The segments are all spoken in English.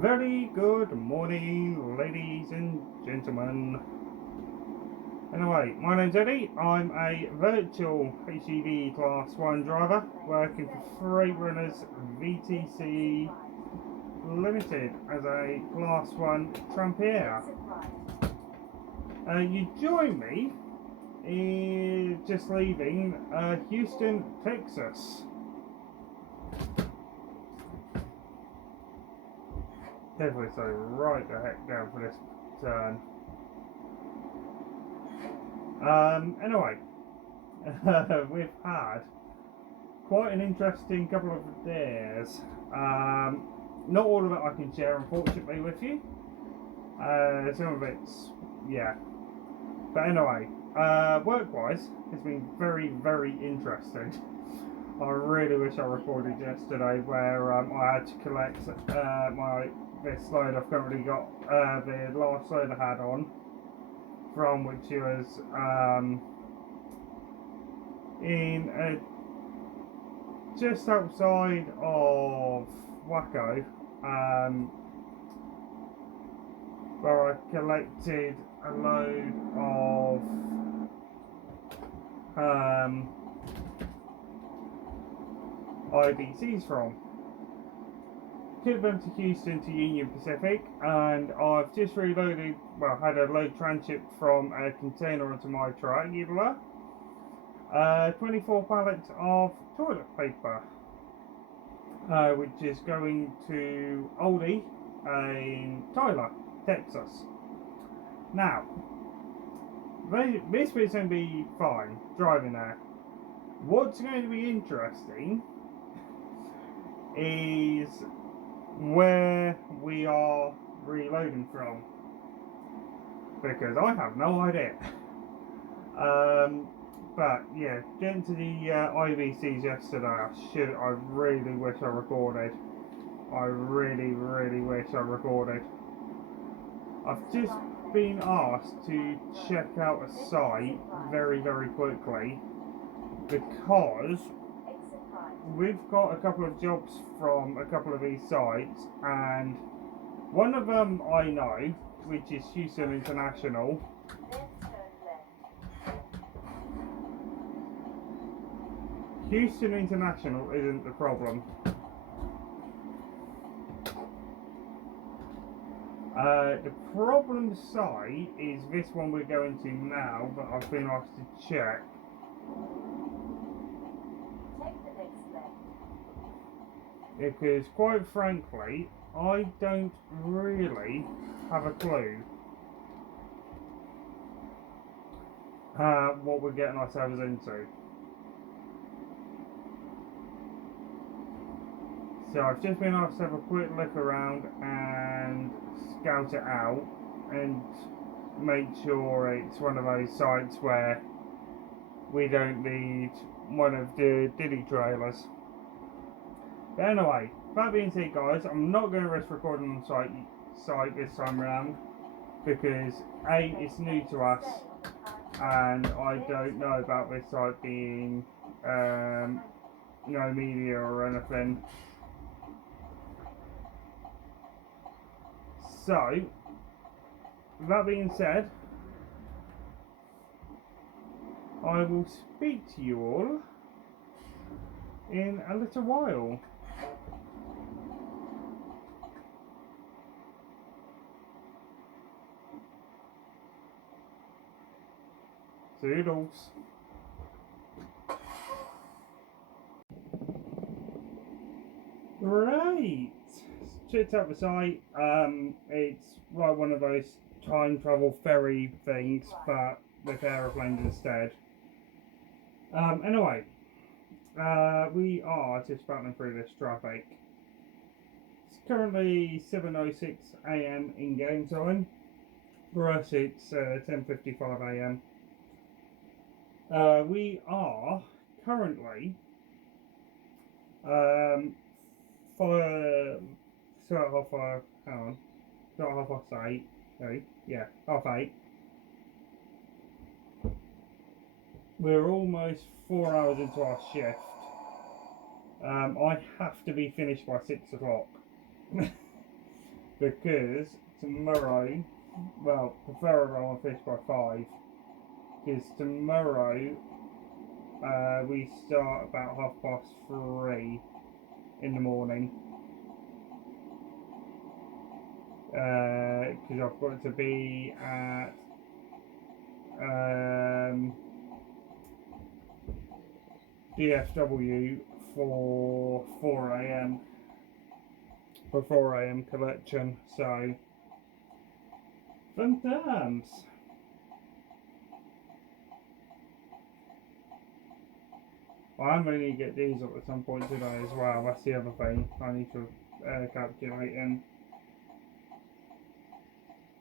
Very good morning, ladies and gentlemen. Anyway, my name's Eddie. I'm a virtual HGV Class 1 driver working for Freight Runners VTC Limited as a Class 1 tramper. You join me in just leaving Houston, Texas. Definitely so right the heck down for this turn. Anyway, we've had quite an interesting couple of days. Not all of it I can share, unfortunately, with you. Some of it's, yeah. But anyway, work-wise, it's been very, very interesting. I really wish I recorded yesterday where I had to collect this load I've currently got, the last load I had on, from which was in just outside of Waco, where I collected a load of IBCs from. Took them to Houston to Union Pacific, and I've just reloaded, well, had a load transshipped from a container onto my triangular. 24 pallets of toilet paper, which is going to Aldi in Tyler, Texas. Now, this bit's going to be fine driving there. What's going to be interesting is where we are reloading from, because I have no idea. But yeah, getting to the IBCs yesterday, I really wish I recorded. I really wish I recorded. I've just been asked to check out a site very quickly, because we've got a couple of jobs from a couple of these sites, and one of them I know, which is Houston International. Houston International isn't the problem. The problem site is this one we're going to now, but I've been asked to check. Because quite frankly, I don't really have a clue what we're getting ourselves into. So I've just been asked to have a quick look around and scout it out and make sure it's one of those sites where we don't need one of the dilly trailers. But anyway, that being said, guys, I'm not going to risk recording on site this time around, because A, it's new to us, and I don't know about this site being no media or anything. So, that being said, I will speak to you all in a little while. Toodles. Right, checked out the site. It's like one of those time travel ferry things, but with aeroplanes instead. Anyway, we are just battling through this traffic. It's currently 7:06 AM in game time. For us, it's 10:55 AM. We are currently half past 8. Okay, yeah, 8:30. We're almost 4 hours into our shift. I have to be finished by 6 o'clock. because tomorrow, well, preferably I want to fish by 5, because tomorrow we start about 3:30 in the morning, because I've got to be at DFW for 4 a.m. for 4 a.m. collection, so fun times. I'm going to get diesel at some point today as well. That's the other thing I need to calculate in.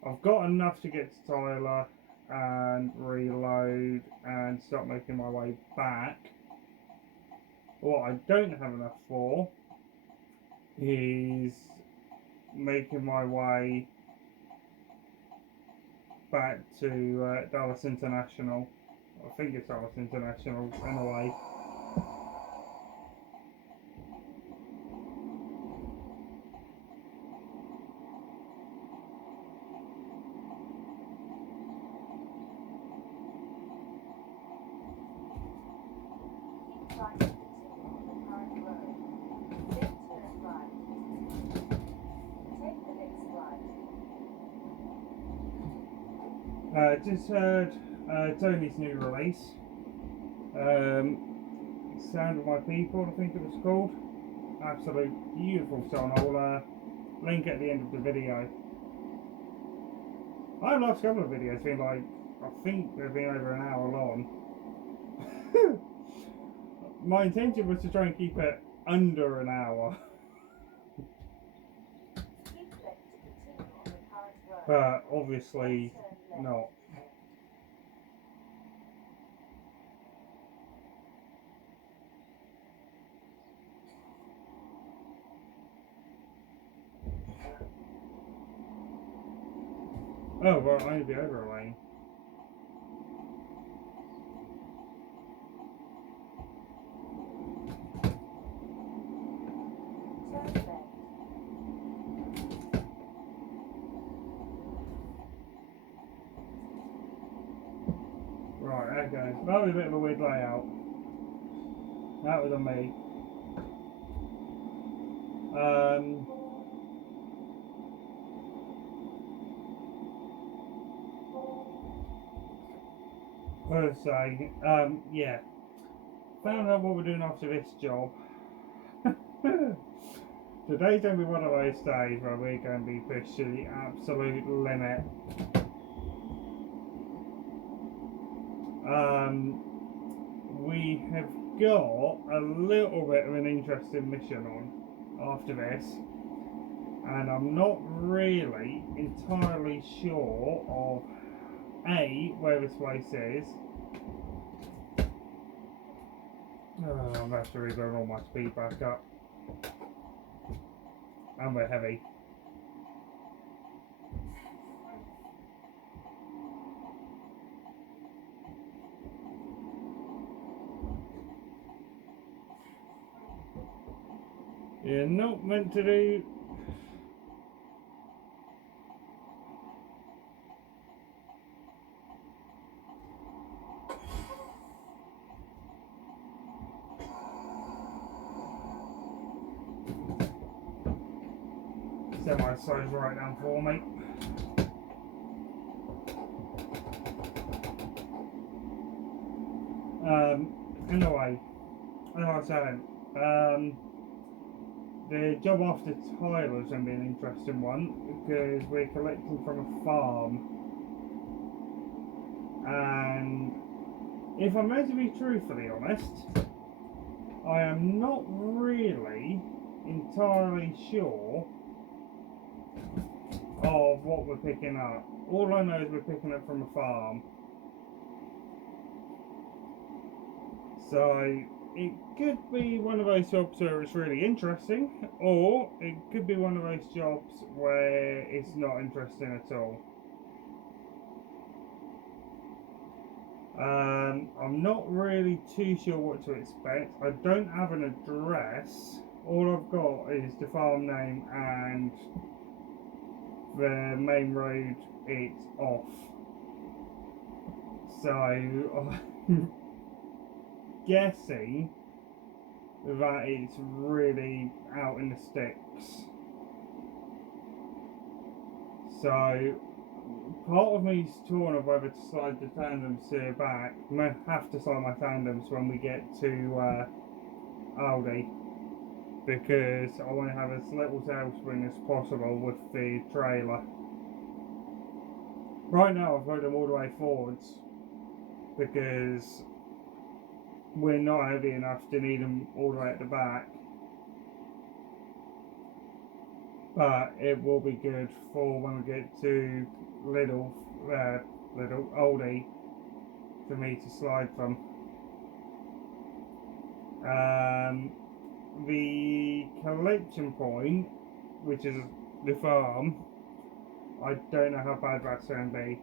I've got enough to get to Tyler and reload and start making my way back. What I don't have enough for is making my way back to Dallas International. I think it's Dallas International anyway. Just heard Tony's new release, Sound of My People, I think it was called. Absolute beautiful song. I'll link at the end of the video. Our last couple of videos been like, I think they've been over an hour long. My intention was to try and keep it under an hour. But obviously not. Oh, well, I need to be over a lane. Right, okay. That was a bit of a weird layout. That was on me. What was I saying? Yeah. Found out what we're doing after this job. Today's going to be one of those days where we're going to be pushed to the absolute limit. We have got a little bit of an interesting mission on after this, and I'm not really entirely sure of A, where this place is. I'm going to have to reload all my speed back up. And we're heavy. You're not meant to do. Semi slows right down for me. Anyway, as I was saying, the job after Tyler's going to be an interesting one because we're collecting from a farm, and if I'm meant to be truthfully honest, I am not really entirely sure of what we're picking up. All I know is we're picking up from a farm. So it could be one of those jobs where it's really interesting, or it could be one of those jobs where it's not interesting at all. I'm not really too sure what to expect. I don't have an address. All I've got is the farm name and the main road it's off. So I'm guessing that it's really out in the sticks. So part of me's torn of whether to slide the tandems here back. I may have to slide my tandems when we get to Aldi, because I want to have as little tail spring as possible with the trailer. Right now I've got them all the way forwards because we're not heavy enough to need them all the way at the back. But it will be good for when we get to little Aldi for me to slide from. The collection point, which is the farm, I don't know how bad that's going to be.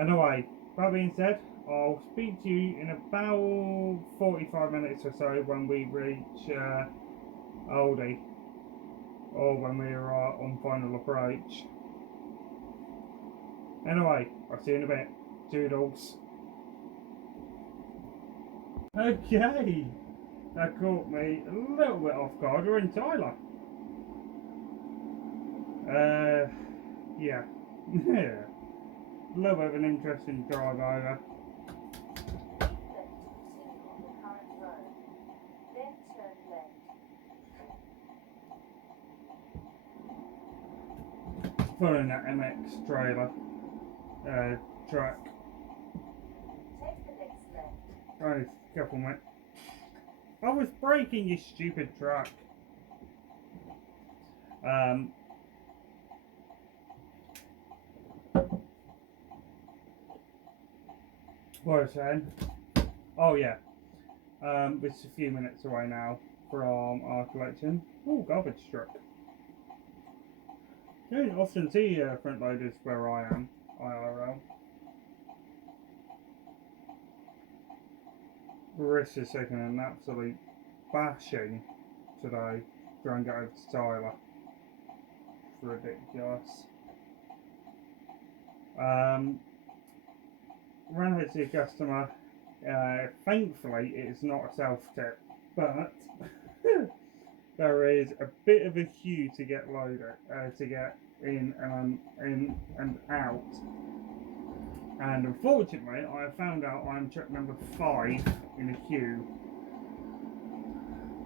Anyway, that being said, I'll speak to you in about 45 minutes or so when we reach Aldi, or when we are on final approach. Anyway, I'll see you in a bit. Toodles. Okay, that caught me a little bit off guard. We're in Tyler. Yeah. A little bit of an interesting drive over. Following that MX trailer truck. Only a couple minutes. I was braking, you stupid truck. What was I saying? Oh yeah. It's a few minutes away now from our collection. Oh, garbage truck. You don't often see front loaders where I am, IRL. Chris is taking an absolute bashing today, trying to get over to Tyler. It's ridiculous. Ran over to see a customer. Thankfully, it's not a self-tip, but there is a bit of a queue to get loaded, to get in and out. And unfortunately, I have found out I'm truck number 5 in the queue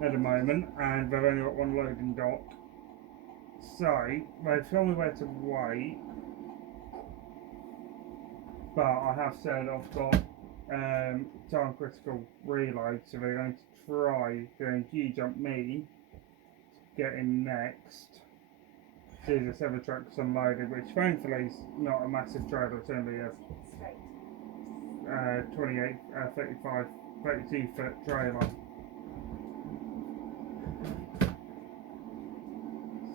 at the moment, and they've only got one loading dock. So they've told me where to wait, but I have said I've got time critical reload, so they're going to try doing queue jump me to get in next. See this other truck's unloaded, which thankfully is not a massive trailer. It's only a 28, 35, 32 foot trailer.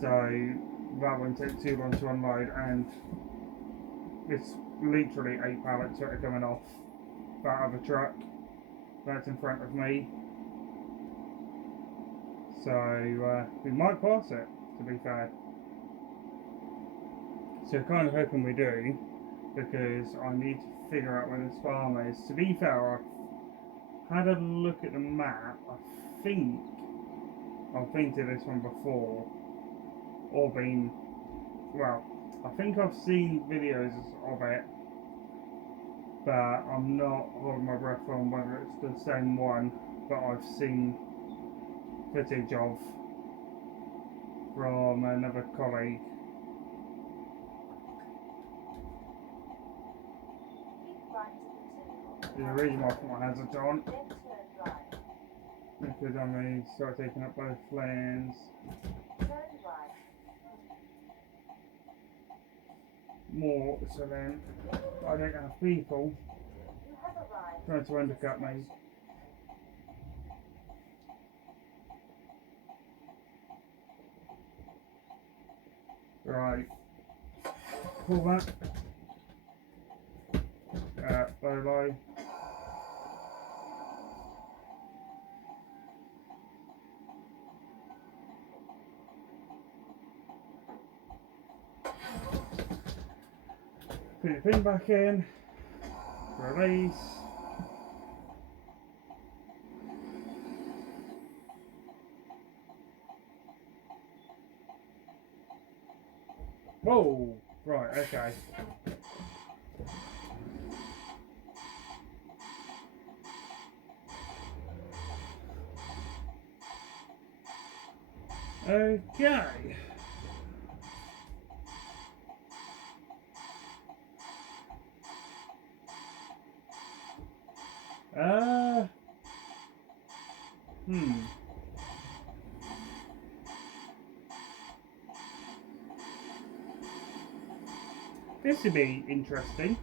So that won't take too long to unload, and it's literally 8 pallets that are coming off that other truck that's in front of me. So we might pass it, to be fair. So kind of hoping we do, because I need to figure out where this farm is. To be fair, I've had a look at the map. I think I've been to this one before, or been, well, I think I've seen videos of it, but I'm not holding my breath on whether it's the same one that I've seen footage of from another colleague. The reason why I put my hazards on, because I'm going to start taking up both lanes. More so then I don't have people trying to undercut me. Right, pull that. Low. Put the pin back in, release. Whoa, right, okay. Okay. Hmm. This would be interesting.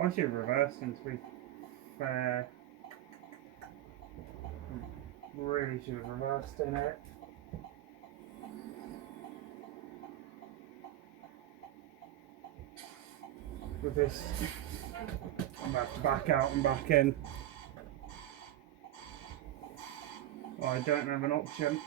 I should reverse them, to be fair. Really should have reversed in it. With this, I'm going to have to back out and back in. I don't have an option.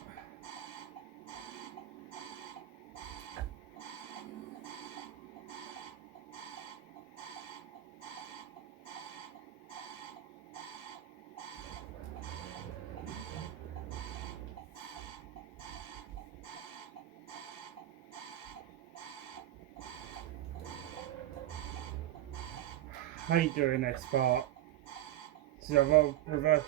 I hate doing this part. So I'll reverse.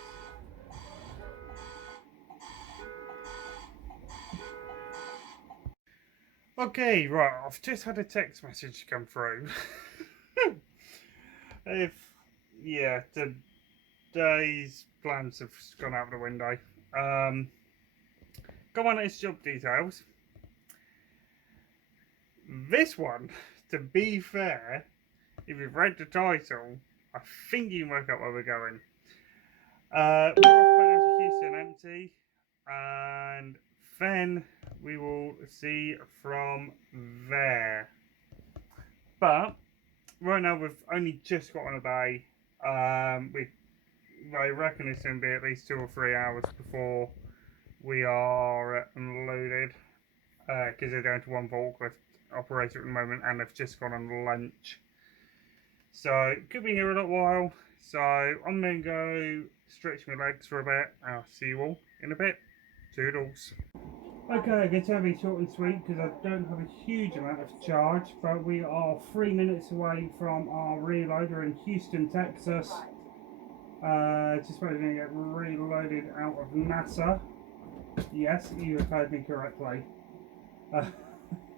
Okay, right, I've just had a text message come through. Yeah, today's plans have gone out the window. Go on, it's job details. This one, to be fair, if you've read the title, I think you can work out where we're going. We're off to Houston empty, and then we will see from there. But right now we've only just got on a bay. I reckon it's going to be at least 2 or 3 hours before we are unloaded, because they're down to one forklift operator at the moment, and they've just gone on lunch. So could be here a little while. So I'm going to go stretch my legs for a bit. I'll see you all in a bit. Toodles. Okay, it's going to be short and sweet because I don't have a huge amount of charge, but we are 3 minutes away from our reloader in Houston, Texas. Just waiting to get reloaded out of NASA. Yes, you have heard me correctly.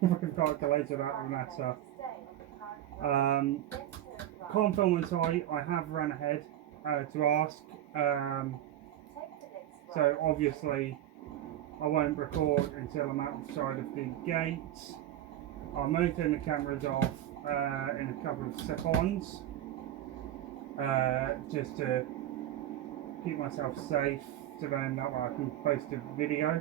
We've calculated out of NASA. Can't film on site. I have ran ahead to ask. So obviously I won't record until I'm outside of the gates. I'll move turn the cameras off in a couple of seconds, just to keep myself safe, so then that way I can post a video.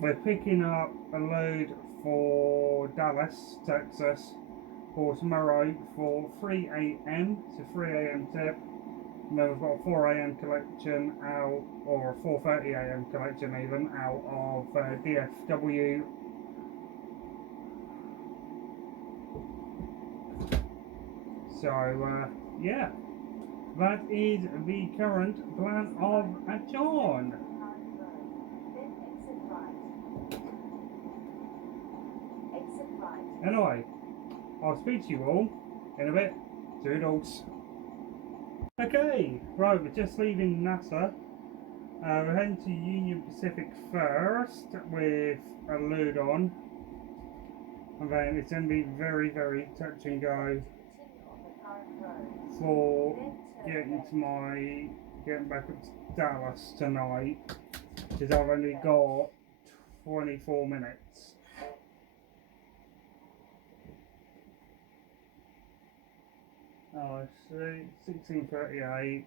We're picking up a load for Dallas, Texas for tomorrow for 3 AM, so 3 AM tip. And then we've got a 4 AM collection out, or a 4:30 AM collection even, out of DFW. So yeah, that is the current plan of action. Anyway, I'll speak to you all in a bit. Toodles. Okay, right, we're just leaving NASA. We're heading to Union Pacific first with a load on, and then it's going to be very, very touch and go for getting back up to Dallas tonight, because I've only got 24 minutes. Oh, I see, 16:38.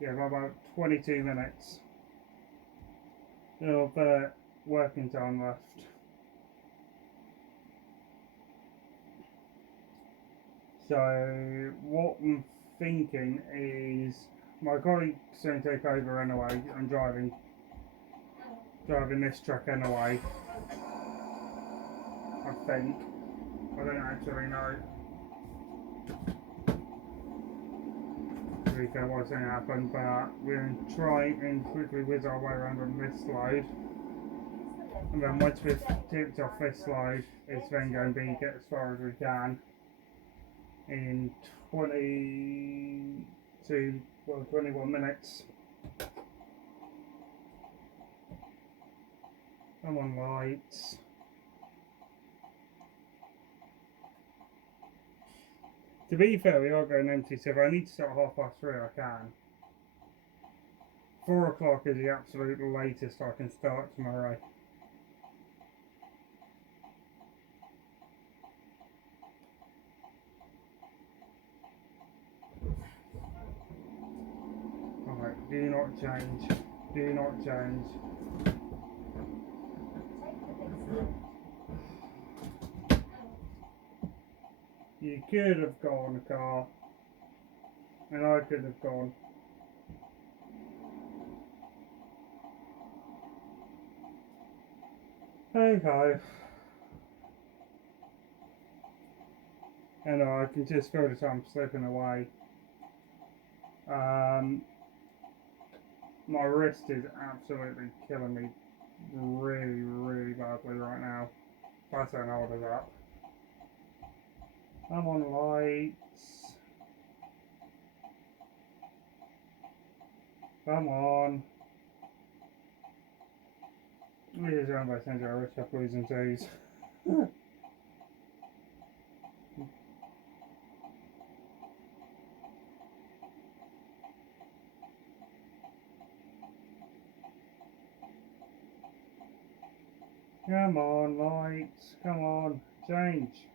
Yeah, about 22 minutes of working time left. So what I'm thinking is my colleague's going to take over anyway. I'm driving this truck anyway. I think. I don't actually know. To be fair, what's going to happen, but we're going to try and quickly whiz our way around on this load. And then once we've tipped off this load, it's then going to be get as far as we can in 21 minutes. Come on, lights. To be fair, we are going empty, so if I need to start 3:30, I can. 4 o'clock is the absolute latest I can start tomorrow. Alright, do not change. Do not change. You could have gone, car, and I could have gone. Hey ho. And I can just feel the time slipping away. My wrist is absolutely killing me really, really badly right now. If I don't hold it up. Come on, lights. Come on. This is owned by Central Irish Blues and Twos. Come on, lights. Come on. Change.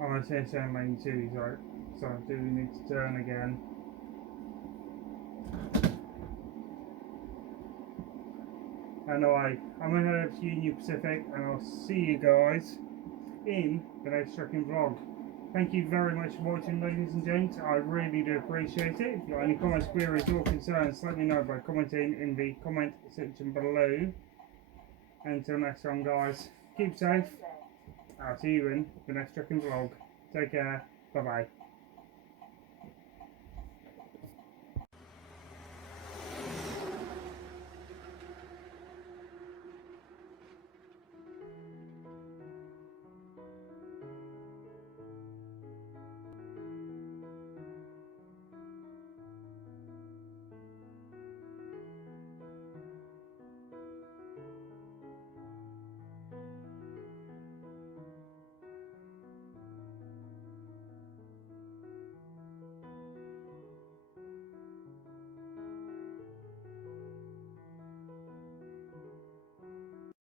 Oh, I say main two, right? So I do need to turn again. Anyway, I'm going to head up to Union Pacific and I'll see you guys in the next trucking vlog. Thank you very much for watching, ladies and gents. I really do appreciate it. If you've got any comments, queries or concerns, let me know by commenting in the comment section below. Until next time, guys, keep safe. I'll see you in the next trucking vlog. Take care. Bye bye.